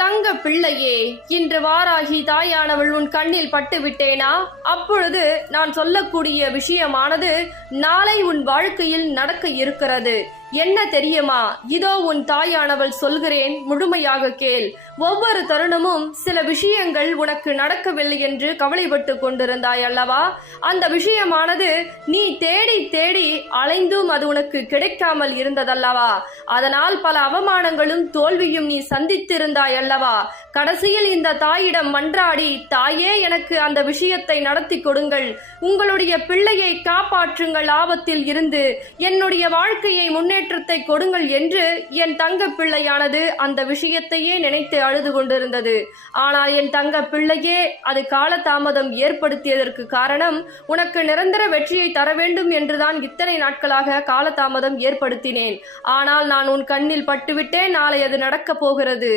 தங்க பிள்ளையே, இன்று வாராகி தாயானவள் உன் கண்ணில் பட்டு விட்டேனா? அப்பொழுது நான் சொல்லக்கூடிய விஷயமானது நாளை உன் வாழ்க்கையில் நடக்க இருக்கிறது. என்ன தெரியுமா? இதோ உன் தாயானவள் சொல்கிறேன், முழுமையாக கேள். ஒவ்வொரு தருணமும் சில விஷயங்கள் உனக்கு நடக்கவில்லை என்று கவலைப்பட்டு கொண்டிருந்தாய் அல்லவா? அந்த விஷயமானது நீ தேடி தேடி அலைந்தும் அது உனக்கு கிடைக்காமல் இருந்ததல்லவா? அதனால் பல அவமானங்களும் தோல்வியும் நீ சந்தித்திருந்தாய் அல்லவா? கடைசியில் இந்த தாயிடம் மன்றாடி, தாயே எனக்கு அந்த விஷயத்தை நடத்தி கொடுங்கள், உங்களுடைய பிள்ளையை காப்பாற்றுங்கள், ஆபத்தில் இருந்து என்னுடைய வாழ்க்கையை முன்னேற்றத்தை கொடுங்கள் என்று என் தங்க பிள்ளையானது அந்த விஷயத்தையே நினைத்து அழுது கொண்டிருந்தது. ஆனால் என் தங்க பிள்ளையே, அது காலதாமதம் ஏற்படுத்தியதற்கு காரணம் உனக்கு நிரந்தர வெற்றியை தர வேண்டும் என்றுதான் இத்தனை நாட்களாக காலதாமதம் ஏற்படுத்தினேன். ஆனால் நான் உன் கண்ணில் பட்டுவிட்டேன். நாளை அது நடக்கப் போகிறது.